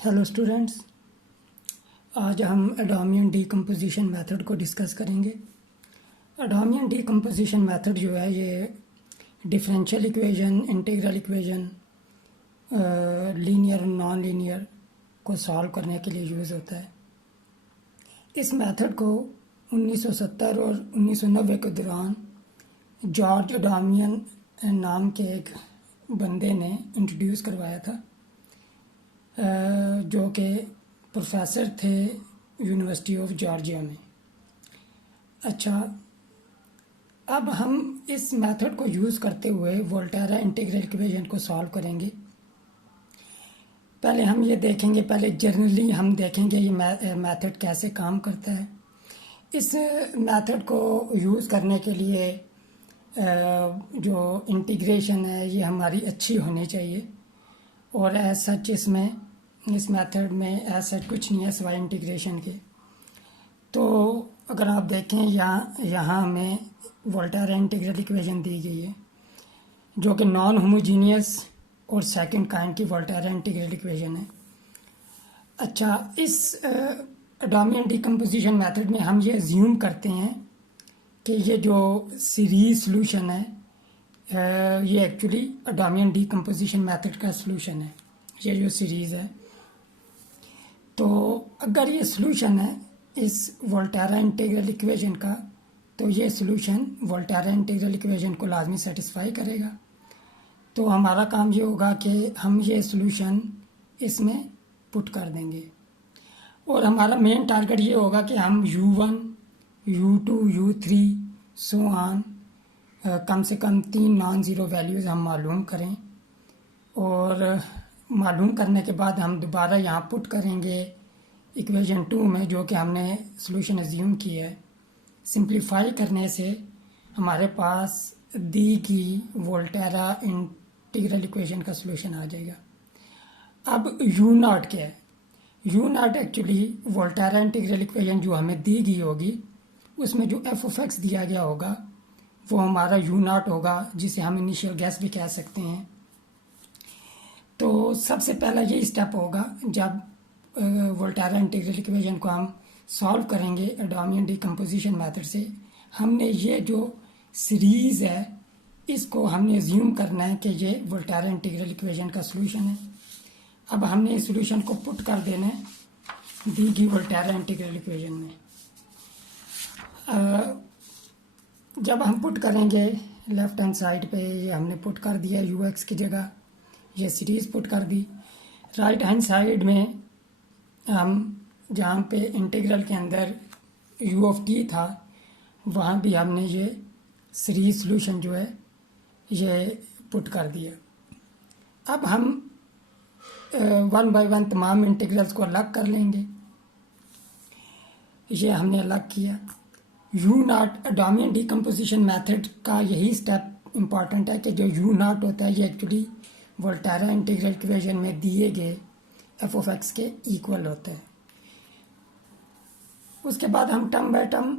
Hello students, आज हम एडोमियन decomposition method को डिस्कस करेंगे। एडोमियन डीकम्पोजिशन मेथड जो है ये differential equation, integral equation, linear और नॉन लीनियर को सॉल्व करने के लिए यूज़ होता है। इस मेथड को 1970 और 1990 के दौरान जॉर्ज एडोमियन नाम के एक बंदे ने इंट्रोड्यूस करवाया था, जो कि प्रोफेसर थे यूनिवर्सिटी ऑफ जॉर्जिया में। अच्छा, अब हम इस मेथड को यूज़ करते हुए वोल्टेरा इंटीग्रल इक्वेशन को सॉल्व करेंगे। पहले हम ये देखेंगे, पहले जनरली हम देखेंगे ये मेथड कैसे काम करता है। इस मेथड को यूज़ करने के लिए जो इंटीग्रेशन है ये हमारी अच्छी होनी चाहिए, और एज सच इस मेथड में एज सच कुछ नहीं है सिवाय इंटीग्रेशन के। तो अगर आप देखें यहाँ हमें वोल्टेरा इंटीग्रल इक्वेशन दी गई है जो कि नॉन होमोजीनियस और सेकंड काइंड की वोल्टेरा इंटीग्रल इक्वेशन है। अच्छा, इस एडोमियन डीकम्पोजिशन मेथड में हम ये अज्यूम करते हैं कि ये जो सीरीज सॉल्यूशन है ये एक्चुअली एडोमियन डीकम्पोजिशन मेथड का सॉल्यूशन है, ये जो सीरीज़ है। तो अगर ये सॉल्यूशन है इस वोल्टेरा इंटीग्रल इक्वेशन का, तो ये सॉल्यूशन वोल्टेरा इंटीग्रल इक्वेशन को लाजमी सेटिस्फाई करेगा। तो हमारा काम ये होगा कि हम ये सॉल्यूशन इसमें पुट कर देंगे, और हमारा मेन टारगेट ये होगा कि हम U1, U2, U3 so on come से कम 3 नॉन ज़ीरो वैल्यूज़ हम मालूम करें, और मालूम करने के बाद हम दोबारा यहाँ पुट करेंगे इक्वेशन 2 में, जो कि हमने सॉल्यूशन अज्यूम किया है। सिंप्लीफाई करने से हमारे पास दी की वोल्टेरा इंटीग्रल इक्वेशन का सॉल्यूशन आ जाएगा। अब U0 क्या है? U0 actually Volterra integral equation जो हमें दी गई होगी उसमें जो f(x) दिया गया होगा वो हमारा U0 होगा, जिसे हम इनिशियल गैस भी कह सकते हैं। तो सबसे पहला यही स्टेप होगा जब वोल्टेरा इंटीग्रल इक्वेशन को हम सॉल्व करेंगे एडोमियन डीकम्पोजिशन मेथड से। हमने ये जो सीरीज़ है इसको हमने अज्यूम करना है कि ये वोल्टेरा इंटीग्रल इक्वेशन का सॉल्यूशन है। अब हमने इस सॉल्यूशन को पुट कर देना है दी गई वोल्टेरा इंटीग्रल इक्वेशन में। जब हम पुट करेंगे लेफ्ट हैंड साइड पे ये हमने पुट कर दिया UX की जगह ये सीरीज़ पुट कर दी। राइट हैंड साइड में हम जहाँ पे इंटीग्रल के अंदर U(t) था वहाँ भी हमने ये सीरीज सॉल्यूशन जो है ये पुट कर दिया। अब हम 1 बाय 1 तमाम इंटीग्रल्स को अलग कर लेंगे। ये हमने अलग किया। U0 एडोमियन डीकम्पोजिशन मेथड का यही स्टेप इम्पॉर्टेंट है कि जो U0 होता है ये एक्चुअली वोल्टेरा इंटीग्रल इक्वेशन में दिए गए f(x) के इक्वल होता है। उसके बाद हम टर्म बाय टर्म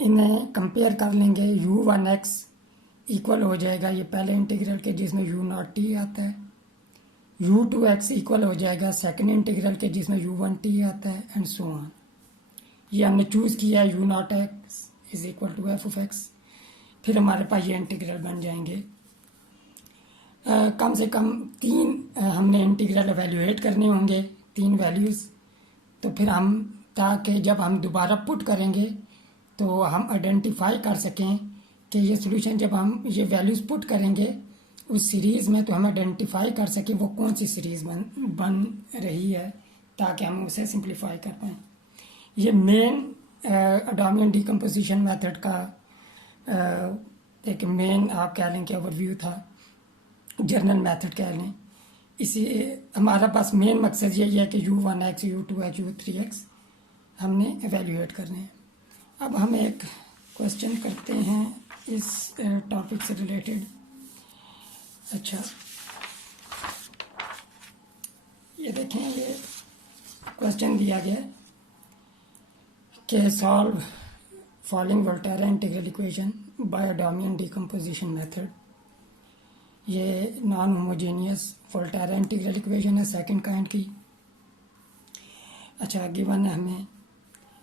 इन्हें कंपेयर कर लेंगे। U1x इक्वल हो जाएगा ये पहले इंटीग्रल के जिसमें U0t आता है। U2x इक्वल हो जाएगा सेकंड इंटीग्रल के जिसमें U1t आता है, एंड सो ऑन। ये हमने चूज़ किया है U0x is equal to f(x). फिर हमारे पास ये इंटीग्रल बन जाएंगे। कम से कम 3 हमने इंटीग्रल एवेल्यूएट करने होंगे, 3 वैल्यूज़। तो फिर हम ताकि जब हम दोबारा पुट करेंगे तो हम आइडेंटिफाई कर सकें कि ये सॉल्यूशन जब हम ये वैल्यूज़ पुट करेंगे उस सीरीज़ में, तो हम आइडेंटिफाई कर सकें वो कौन सी सीरीज़ बन रही है, ताकि हम उसे सिंप्लीफाई कर पाएँ। ये मेन एडोमियन डीकम्पोजिशन मेथड का एक मेन आप कह लें कि ओवरव्यू था, जर्नल मेथड कह लें। इसी हमारा पास मेन मकसद यही है कि U1x, U2x, U3x हमने एवेल्यूएट करने हैं। अब हम एक क्वेश्चन करते हैं इस टॉपिक से रिलेटेड। अच्छा, ये देखें, ये क्वेश्चन दिया गया है कि solve following Volterra integral equation by Adomian decomposition method. ये non homogeneous Volterra integral equation है सेकंड काइंड की। अच्छा गिवन है हमें,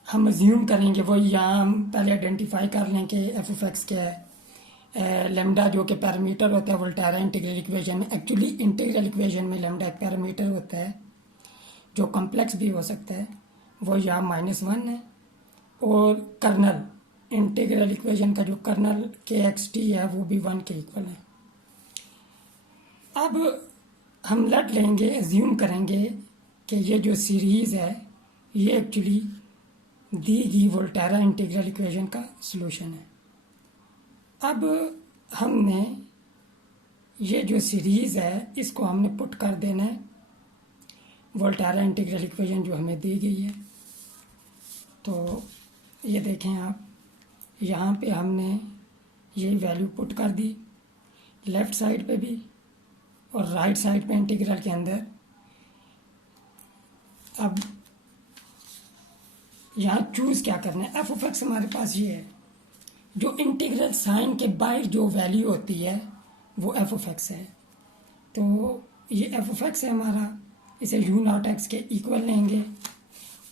हम अज्यूम करेंगे वही, यहाँ हम पहले आइडेंटिफाई कर लें कि एफ ऑफ एक्स क्या है। लेमडा जो कि पैरामीटर होता है वोल्टेरा इंटीग्रल इक्वेशन में, एक्चुअली इंटीग्रल इक्वेशन में लेमडा एक पैरामीटर होता है जो कॉम्प्लेक्स भी हो सकता है, वो यहाँ -1 है। और कर्नल इंटीग्रल इक्वेशन का जो कर्नल के एक्स टी है वो भी 1 के इक्वल है। अब हम लट लेंगे, एज्यूम करेंगे कि ये जो सीरीज़ है ये एक्चुअली दी गई वोल्टेरा इंटीग्रल इक्वेशन का सॉल्यूशन है। अब हमने ये जो सीरीज़ है इसको हमने पुट कर देना है वोल्टेरा इंटीग्रल इक्वेशन जो हमें दी गई है। तो ये देखें आप, यहाँ पे हमने ये वैल्यू पुट कर दी, लेफ़्ट साइड पे भी और राइट साइड पे इंटीग्रल के अंदर। अब यहाँ चूज़ क्या करना है, एफ ऑफ एक्स हमारे पास ये है, जो इंटीग्रल साइन के बाहर जो वैल्यू होती है वो एफ ऑफ एक्स है। तो ये एफ ऑफ एक्स है हमारा, इसे यू नॉट एक्स के इक्वल लेंगे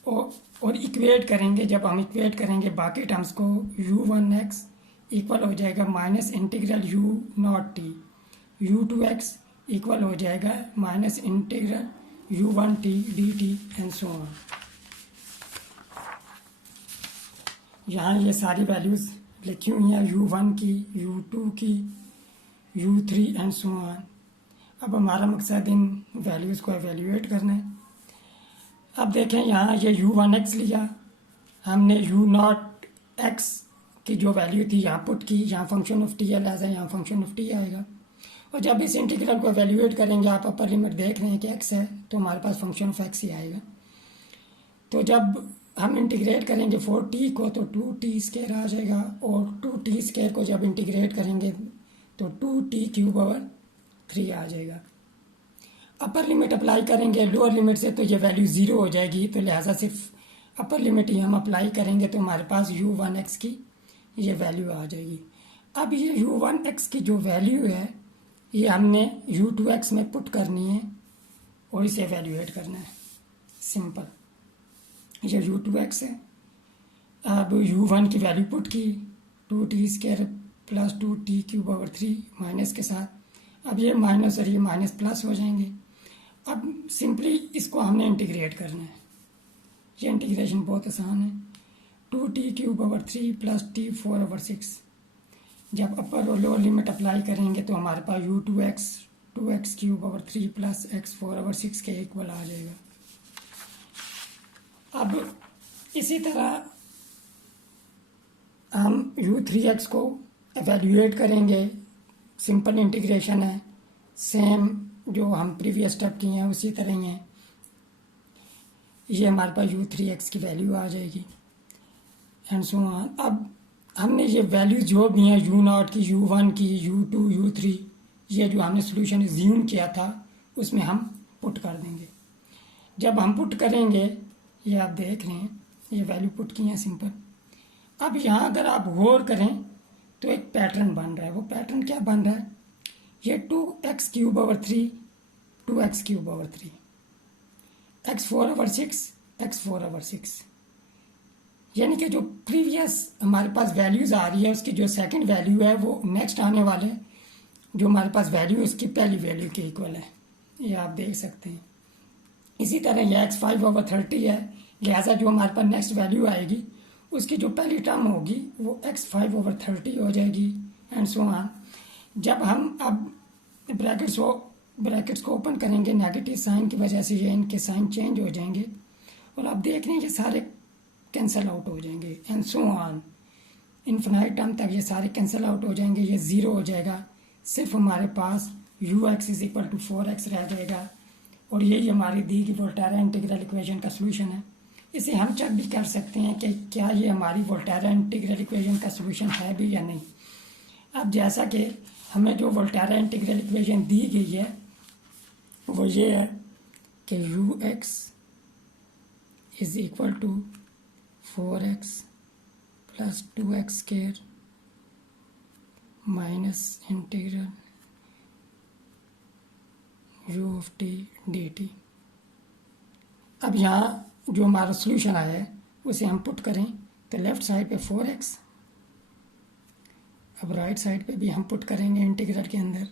और इक्वेट करेंगे। जब हम इक्वेट करेंगे बाकी टर्म्स को, u1x इक्वल हो जाएगा minus integral u not T, u2x equal हो जाएगा minus integral u1t dt and so on. यहाँ ये सारी वैल्यूज़ लिखी हुई हैं, u1 की, u2 की, u3 एंड सो ऑन। अब हमारा मकसद इन वैल्यूज़ को एवेल्यूएट करना है। अब देखें यहाँ ये u1x लिया हमने, u0x की जो वैल्यू थी यहाँ पुट की, यहाँ फंक्शन ऑफ टी है, लिहाजा यहाँ फंक्शन ऑफ टी आएगा। और जब इस इंटीग्रल को एवेल्यूएट करेंगे, आप अपर लिमिट देख रहे हैं कि x है तो हमारे पास फंक्शन ऑफ x ही आएगा। तो जब हम इंटीग्रेट करेंगे 4t को तो 2t स्क्वायर आ जाएगा, और 2t स्क्वायर को जब इंटीग्रेट करेंगे तो 2t क्यूब ओवर 3 आ जाएगा। अपर लिमिट अप्लाई करेंगे लोअर लिमिट से तो ये वैल्यू 0 हो जाएगी, तो लिहाजा सिर्फ अपर लिमिट ही हम अप्लाई करेंगे तो हमारे पास u1x की ये वैल्यू आ जाएगी। अब ये u1x की जो वैल्यू है ये हमने u2x में पुट करनी है और इसे एवेल्यूएट करना है। सिंपल, ये u2x है। अब u1 की वैल्यू पुट की 2t square plus 2t cube over 3 minus के साथ, अब ये माइनस और ये माइनस प्लस हो जाएंगे। अब सिंपली इसको हमने इंटीग्रेट करना है, ये इंटीग्रेशन बहुत आसान है। 2t cube over 3 plus t 4 over 6, जब अपर और लोअर लिमिट अप्लाई करेंगे तो हमारे पास u2x 2x cube over 3 plus x 4 over 6 के इक्वल आ जाएगा। अब इसी तरह हम u3x को एवेल्यूएट करेंगे, सिंपल इंटीग्रेशन है, सेम जो हम प्रीवियस स्टेप किए हैं उसी तरह ही है। ये हमारे पास u3x की वैल्यू आ जाएगी एंड सो ऑन। अब हमने ये वैल्यू जो भी हैं u0 की, u1 की, u2, u3, ये जो हमने सोल्यूशन ज्यूम किया था उसमें हम पुट कर देंगे। जब हम पुट करेंगे, ये आप देख रहे हैं ये वैल्यू पुट की हैं सिंपल। अब यहाँ अगर आप गौर करें तो एक पैटर्न बन रहा है। वो पैटर्न क्या बन रहा है, ये 2x cube over 3 2x cube over 3, x 4 over 6 x 4 over 6, यानी कि जो प्रीवियस हमारे पास वैल्यूज़ आ रही है उसकी जो सेकंड वैल्यू है वो नेक्स्ट आने वाले जो हमारे पास वैल्यू उसकी पहली वैल्यू के इक्वल है, ये आप देख सकते हैं। इसी तरह ये x 5 ओवर 30 है, लिहाजा जो हमारे पास नेक्स्ट वैल्यू आएगी उसकी जो पहली टर्म होगी वो x 5 ओवर 30 हो जाएगी एंड सो ऑन। जब हम अब ब्रैकेट्स को ओपन करेंगे, नेगेटिव साइन की वजह से ये इनके साइन चेंज हो जाएंगे और आप देख रहे हैं ये सारे कैंसिल आउट हो जाएंगे and so on. Infinite term तक ये सारे कैंसिल आउट हो जाएंगे, ये 0 हो जाएगा। सिर्फ हमारे पास ux is equal to 4x रह जाएगा और यही हमारी दी गई वोल्टेरा इंटीग्रल इक्वेशन का सोल्यूशन है। इसे हम चेक भी कर सकते हैं कि क्या ये हमारी वोल्टेरा इंटीग्रल इक्वेशन का सोल्यूशन है भी या नहीं। अब जैसा कि हमें जो वोल्टेरा इंटीग्रल इक्वेशन दी गई है वो ये है कि ux is equal to 4x plus 2x square minus integral u of t dt। अब यहाँ जो हमारा सोल्यूशन आया है उसे हम पुट करें तो लेफ़्ट साइड पे 4x, अब राइट साइड पे भी हम पुट करेंगे इंटीग्रल के अंदर,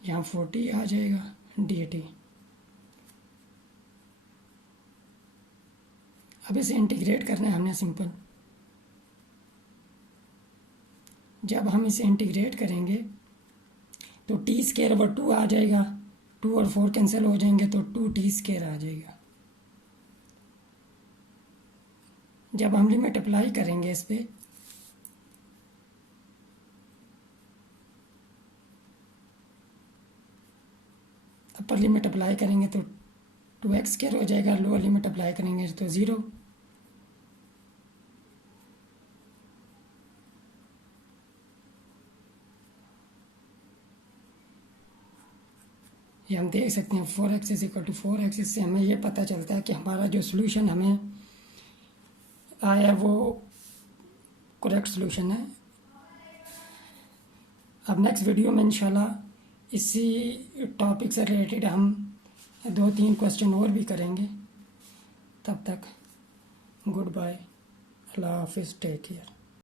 यहाँ 40 आ जाएगा dt। अब इसे इंटीग्रेट करना है हमने सिंपल। जब हम इसे इंटीग्रेट करेंगे तो टी स्केयर ओवर 2 आ जाएगा, 2 और 4 कैंसिल हो जाएंगे तो 2t स्केयर आ जाएगा। जब हम लिमिट अप्लाई करेंगे इस पर अपर लिमिट अप्लाई करेंगे तो 2x स्केयर हो जाएगा, लोअर लिमिट अप्लाई करेंगे तो 0। ये हम देख सकते हैं 4x is equal to 4x। इससे हमें ये पता चलता है कि हमारा जो सोल्यूशन हमें आया वो करेक्ट सोल्यूशन है। अब नेक्स्ट वीडियो में इंशाल्लाह इसी टॉपिक से रिलेटेड हम 2-3 क्वेश्चन और भी करेंगे। तब तक गुड बाय, अल्लाह हाफिज़, टेक केयर।